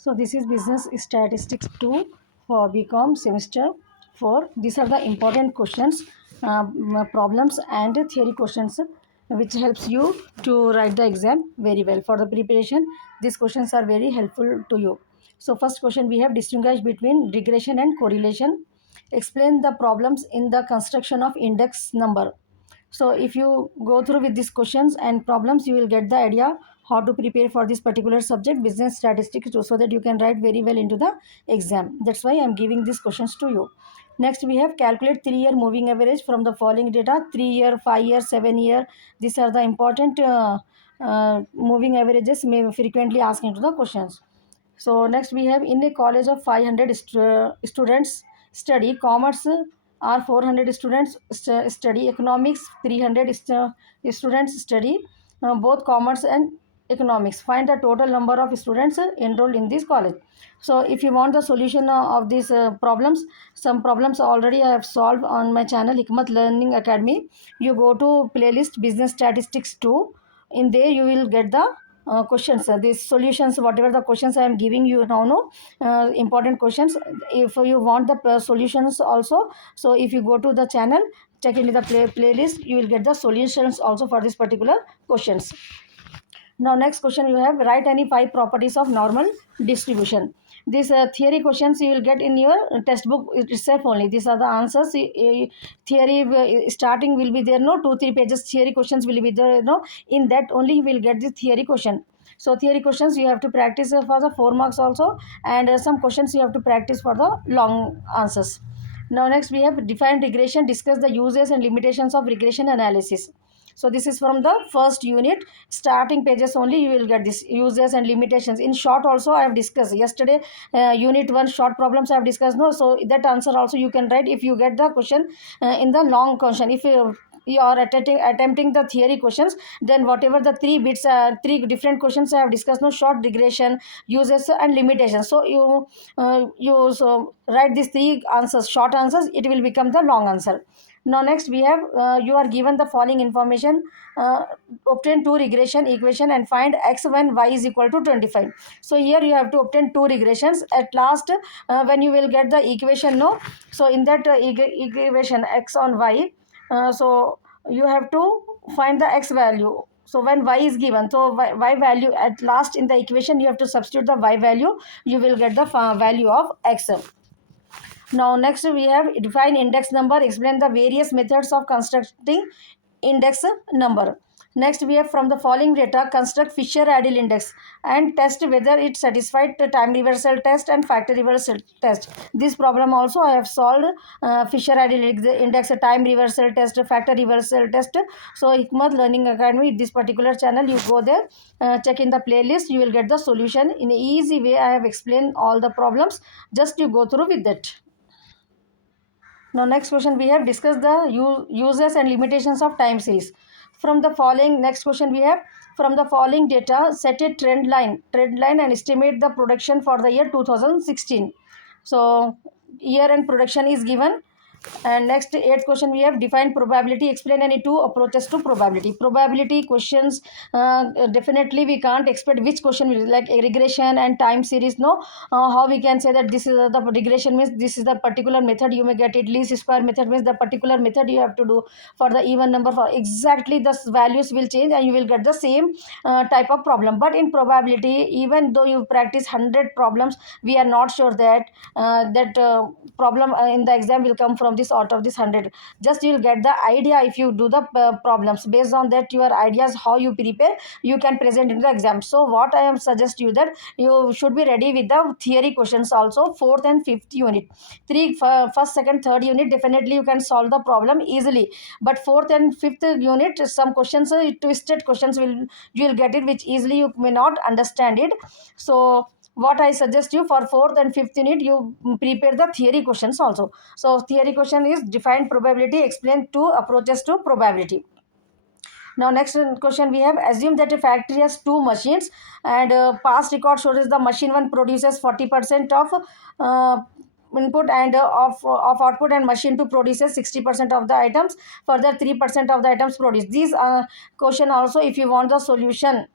So this is business statistics 2 for BCom semester 4. These are the important questions, problems and theory questions which helps you to write the exam very well. For the preparation, these questions are very helpful to you. So first question, we have distinguish between regression and correlation. Explain the problems in the construction of index number. So if you go through with these questions and problems, you will get the idea how to prepare for this particular subject, business statistics, so that you can write very well into the exam. That's why I'm giving these questions to you. Next, we have calculate 3-year moving average from the following data: 3-year, 5-year, 7-year. These are the important moving averages may frequently asked into the questions. So next we have in a college of 500 students study commerce, are 400 students study economics, 300 students study both commerce and economics. Find the total number of students enrolled in this college. So if you want the solution of these problems, some problems already I have solved on my channel Hikmat Learning Academy. You go to playlist business statistics 2. In there you will get the questions, these solutions, whatever the questions I am giving you now, important questions. If you want the solutions also, so if you go to the channel, check into the playlist, you will get the solutions also for this particular questions. Now next question, you have write any 5 properties of normal distribution. These theory questions you will get in your textbook itself only. These are the answers. Theory starting will be there, no, 2-3 pages theory questions will be there, no. In that only you will get the theory question. So theory questions you have to practice for the 4 marks also, and some questions you have to practice for the long answers. Now next we have define regression, discuss the uses and limitations of regression analysis. So this is from the first unit, starting pages only you will get this uses and limitations. In short also I have discussed yesterday, unit 1 short problems I have discussed, no. So that answer also you can write if you get the question in the long question. If you are attempting the theory questions, then whatever the 3 bits, 3 different questions I have discussed, no, short, regression, uses and limitations. So you so write these 3 answers, short answers, it will become the long answer. Now next we have you are given the following information, uh, obtain 2 regression equation and find x when y is equal to 25. So here you have to obtain 2 regressions. At last, when you will get the equation, no, so in that equation x on y, so you have to find the x value. So when y is given, so y value at last in the equation, you have to substitute the y value, you will get the value of x. Now next we have define index number, explain the various methods of constructing index number. Next we have from the following data construct Fisher-Adel index and test whether it satisfied the time reversal test and factor reversal test. This problem also I have solved, Fisher-Adel index, time reversal test, factor reversal test. So Hikmat Learning Academy, this particular channel, you go there, check in the playlist, you will get the solution in an easy way. I have explained all the problems, just you go through with that. Now next question, we have discussed the uses and limitations of time series. From the following, next question we have, from the following data, set a trend line and estimate the production for the year 2016. So year and production is given. And next, 8th question, we have defined probability, explain any 2 approaches to probability. Probability questions, definitely we can't expect which question will, like a regression and time series, no. How we can say that this is the regression means this is the particular method you may get it, least square method means the particular method you have to do for the even number, for exactly the values will change and you will get the same type of problem. But in probability, even though you practice 100 problems, we are not sure that problem in the exam will come from this out of this 100. Just you will get the idea if you do the problems. Based on that, your ideas how you prepare, you can present in the exam. So what I am suggest you that you should be ready with the theory questions also, 4th and 5th unit. First, second, third unit, definitely you can solve the problem easily. But 4th and 5th unit, some questions, twisted questions will you will get it, which easily you may not understand it. So what I suggest you for 4th and 5th unit, you prepare the theory questions also. So theory question is define probability, explain 2 approaches to probability. Now next question we have, assume that a factory has 2 machines and past record shows the machine 1 produces 40% of input and of output, and machine 2 produces 60% of the items, further 3% of the items produced. These question also, if you want the solution,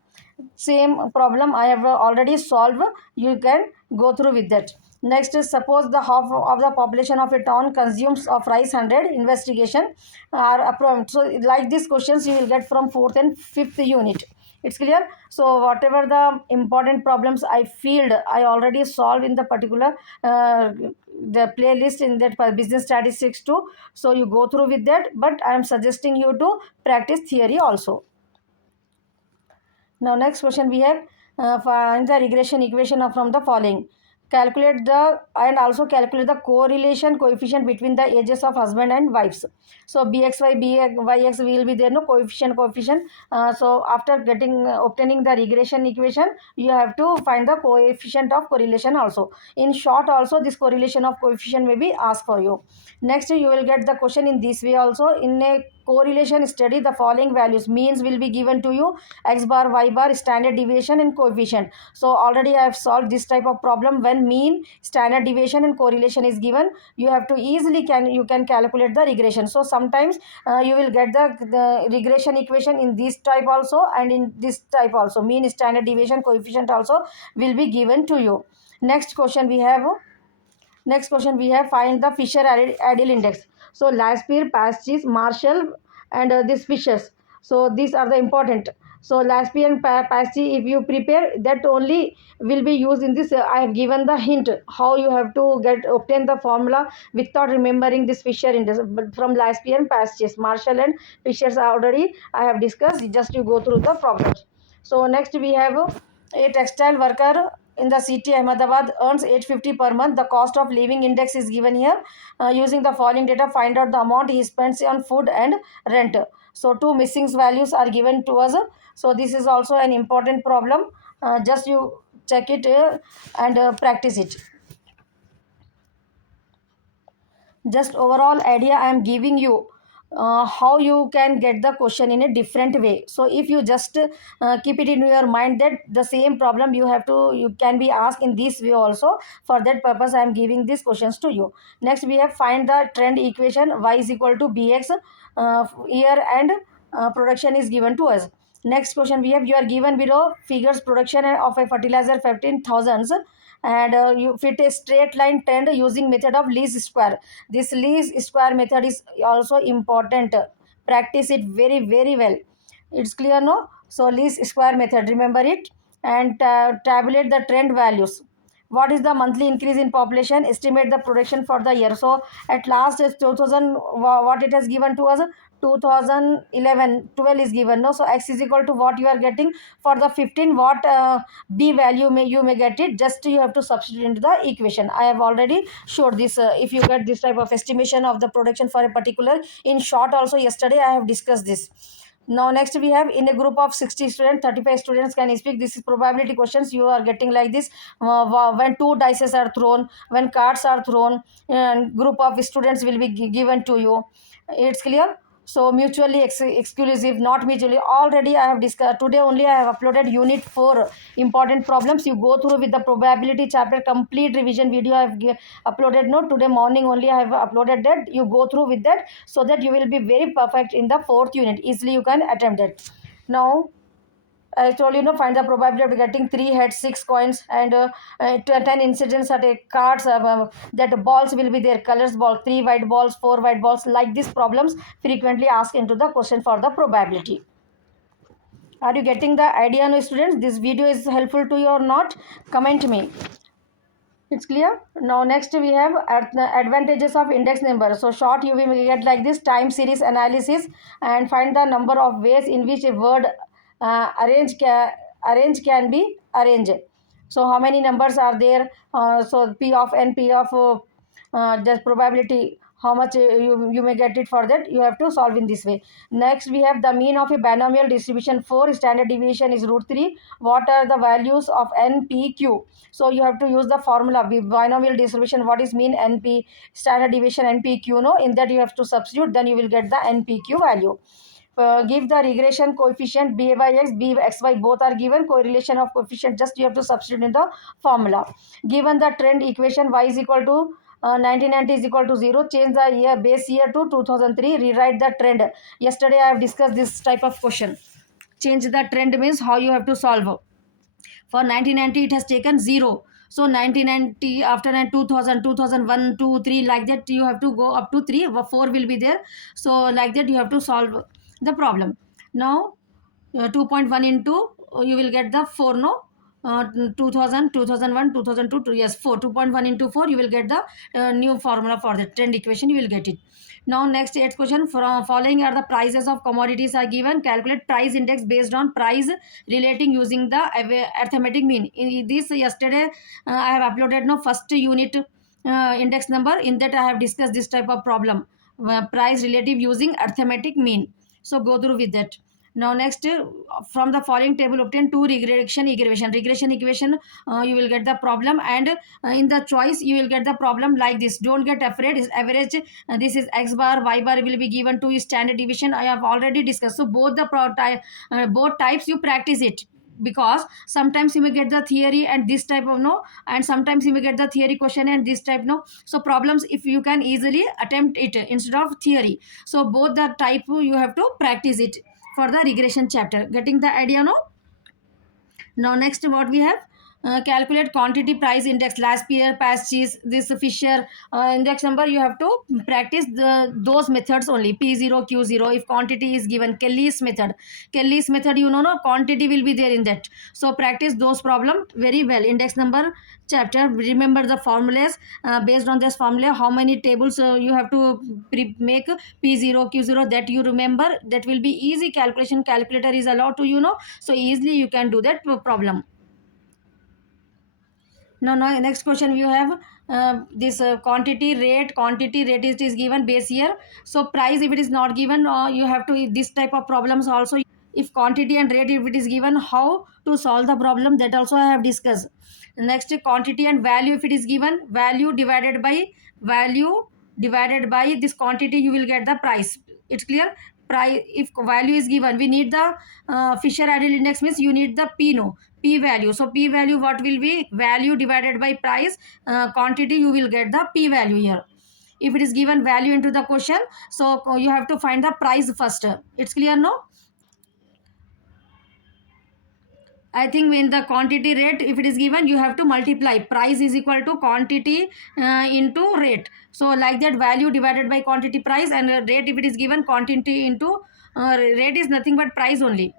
same problem I have already solved. You can go through with that. Next is, suppose the half of the population of a town consumes of rice 100. Investigation are approved. So like these questions you will get from fourth and fifth unit. It's clear. So whatever the important problems I feel I already solved in the particular the playlist in that business statistics too. So you go through with that, but I am suggesting you to practice theory also. Now next question we have, find the regression equation from the following. Calculate the and also calculate the correlation coefficient between the ages of husband and wives. So bxy byx will be there, no coefficient. So after getting obtaining the regression equation, you have to find the coefficient of correlation also. In short also this correlation of coefficient may be asked for you. Next you will get the question in this way also. In a correlation study, the following values means will be given to you: x bar, y bar, standard deviation and coefficient. So already I have solved this type of problem. When mean, standard deviation and correlation is given, you have to easily you can calculate the regression. So sometimes you will get the regression equation in this type also and in this type also. Mean, standard deviation, coefficient also will be given to you. Next question we have, find the Fisher-Adel index. So Laspere, Pastis, Marshall, and this Fishers. So these are the important. So Laspere and Pastis, if you prepare, that only will be used in this. I have given the hint how you have to obtain the formula without remembering this Fisher index. But from Laspere and Pastis, Marshall and Fishers already I have discussed. Just you go through the problems. So next we have a textile worker in the city Ahmedabad earns 850 per month. The cost of living index is given here. Using the following data, find out the amount he spends on food and rent. So two missing values are given to us. So this is also an important problem. Just you check it and practice it. Just overall idea I am giving you, how you can get the question in a different way. So if you just keep it in your mind that the same problem you can be asked in this way also, for that purpose I am giving these questions to you. Next we have, find the trend equation. Y is equal to bx, year and production is given to us. Next question we have, you are given below figures production of a fertilizer 15,000 and you fit a straight line trend using method of least square. This least square method is also important. Practice it very well. It's clear, no? So least square method, remember it, and tabulate the trend values. What is the monthly increase in population? Estimate the production for the year. So at last is 2000. What it has given to us? 2011 12 is given, no? So x is equal to what you are getting for the 15. What b value you may get it, just you have to substitute into the equation. I have already showed this. If you get this type of estimation of the production for a particular, in short also yesterday I have discussed this. Now next we have, in a group of 60 students, 35 students can speak. This is probability questions you are getting like this. When two dices are thrown, when cards are thrown, and group of students will be given to you. It's clear. So mutually exclusive, not mutually. Already I have discussed today. Only I have uploaded unit 4 important problems. You go through with the probability chapter complete revision video. I have uploaded, no, today morning only I have uploaded that. You go through with that so that you will be very perfect in the 4th unit. Easily you can attempt it. Now I told you, no, find the probability of getting 3 heads, 6 coins, and 10 incidents at a cards. That balls will be there, colors ball, 3 white balls, 4 white balls. Like these problems frequently asked into the question for the probability. Are you getting the idea, no, students? This video is helpful to you or not? Comment me. It's clear. Now next we have advantages of index number. So short you will get like this: time series analysis, and find the number of ways in which a word arrange can be arranged. So how many numbers are there? So p of n, p of just probability, how much you may get it. For that you have to solve in this way. Next we have the mean of a binomial distribution 4, standard deviation is √3. What are the values of n, p, q? So you have to use the formula binomial distribution. What is mean? NP, standard deviation NPQ, no? In that you have to substitute, then you will get the NPQ value. Give the regression coefficient b by x, b x y both are given. Correlation of coefficient, just you have to substitute in the formula. Given the trend equation, y is equal to 1990 is equal to 0. Change the year, base year to 2003. Rewrite the trend. Yesterday I have discussed this type of question. change the trend means how you have to solve. For 1990 it has taken 0. So 1990 after 2000, 2001, 2, 3, like that you have to go up to 3, 4 will be there. So like that you have to solve the problem. Now 2.1 into you will get the 4, no, 2000, 2001, 2002, yes, 4, 2.1 into 4 you will get the new formula for the trend equation, you will get it. Now next, eighth question, from following are the prices of commodities are given, calculate price index based on price relating using the arithmetic mean. In this yesterday I have uploaded no first unit index number, in that I have discussed this type of problem, price relative using arithmetic mean. So go through with that. Now next, from the following table obtain two regression equation. Regression equation, you will get the problem, and in the choice you will get the problem like this. Don't get afraid. Is average. This is x bar, y bar will be given to you. Standard deviation I have already discussed. So both the both types you practice it, because sometimes you may get the theory and this type of no, and sometimes you may get the theory question and this type no. So problems if you can easily attempt it instead of theory. So both the type you have to practice it for the regression chapter. Getting the idea, no? Now next what we have, calculate quantity price index, last year past cheese, this Fisher index number, you have to practice those methods only, P0, Q0. If quantity is given, Kelly's method, you know, no, quantity will be there in that. So practice those problem very well. Index number chapter, remember the formulas, based on this formula how many tables you have to make P0, Q0, that you remember, that will be easy calculation. Calculator is allowed to, you know, so easily you can do that problem. Now next question you have, this quantity rate is given base year. So price if it is not given, you have to this type of problems also. If quantity and rate if it is given, how to solve the problem, that also I have discussed. Next, quantity and value if it is given, value divided by this quantity, you will get the price. It's clear. Price, if value is given, we need the Fisher Adel index means you need the P, no, P value. So P value what will be, value divided by price, quantity, you will get the P value here. If it is given value into the question, so you have to find the price first. It's clear, no? I think when the quantity rate, if it is given, you have to multiply. Price is equal to quantity into rate. So like that, value divided by quantity price, and rate if it is given, quantity into rate is nothing but price only.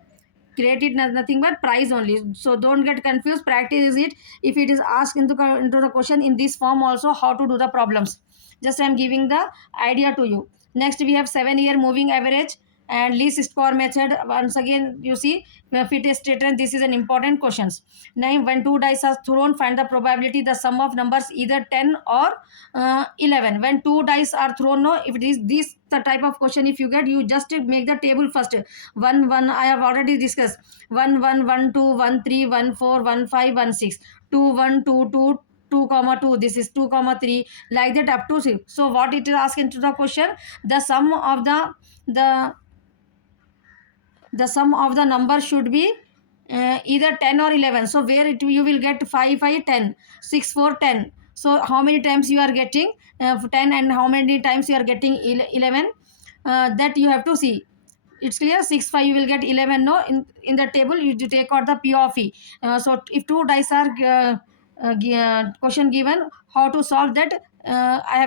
Rate it nothing but price only. So don't get confused. Practice it. If it is asked into the question in this form also, how to do the problems. Just I am giving the idea to you. Next we have 7-year moving average and least square method. Once again you see, fit a statement, this is an important questions. Now when two dice are thrown, find the probability the sum of numbers either 10 or 11. When two dice are thrown, no, if it is this the type of question, if you get, you just make the table first. 1 1 I have already discussed. 1 1 1 2 1 3 1 4 1 5 1 6 2 1 2 2 2 comma 2, this is 2 comma 3, like that up to 6. So what it is asked into the question, the sum of the the sum of the number should be either 10 or 11. So where you will get 5 5 10, 6 4 10. So how many times you are getting 10 and how many times you are getting 11, that you have to see. It's clear. 6 5 you will get 11, no, in the table you take out the P of E. So if two dice are question given, how to solve that, I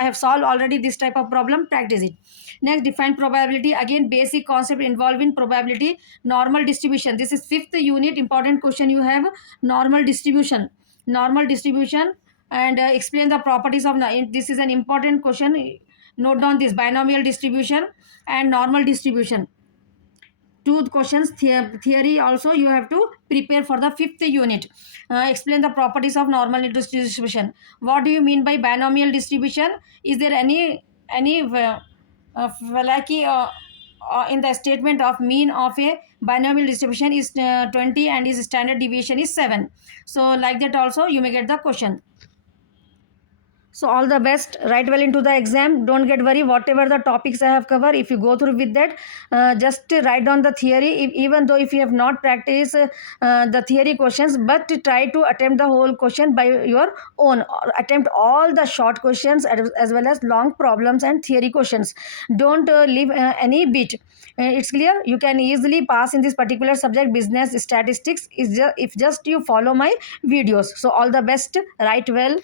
have solved already this type of problem. Practice it. Next, define probability. Again, basic concept involving probability. Normal distribution, this is fifth unit important question you have. Normal distribution, and explain the properties of, this is an important question. Note down this, binomial distribution and normal distribution. Two questions theory also you have to prepare for the fifth unit. Explain the properties of normal distribution. What do you mean by binomial distribution? Is there any fallacy in the statement of mean of a binomial distribution is 20 and his standard deviation is 7? So like that also you may get the question. So all the best. Write well into the exam. Don't get worried. Whatever the topics I have covered, if you go through with that, just write down the theory. Even though if you have not practiced the theory questions, but try to attempt the whole question by your own. Attempt all the short questions as well as long problems and theory questions. Don't leave any bit. It's clear. You can easily pass in this particular subject, business statistics, is just if just you follow my videos. So all the best. Write well.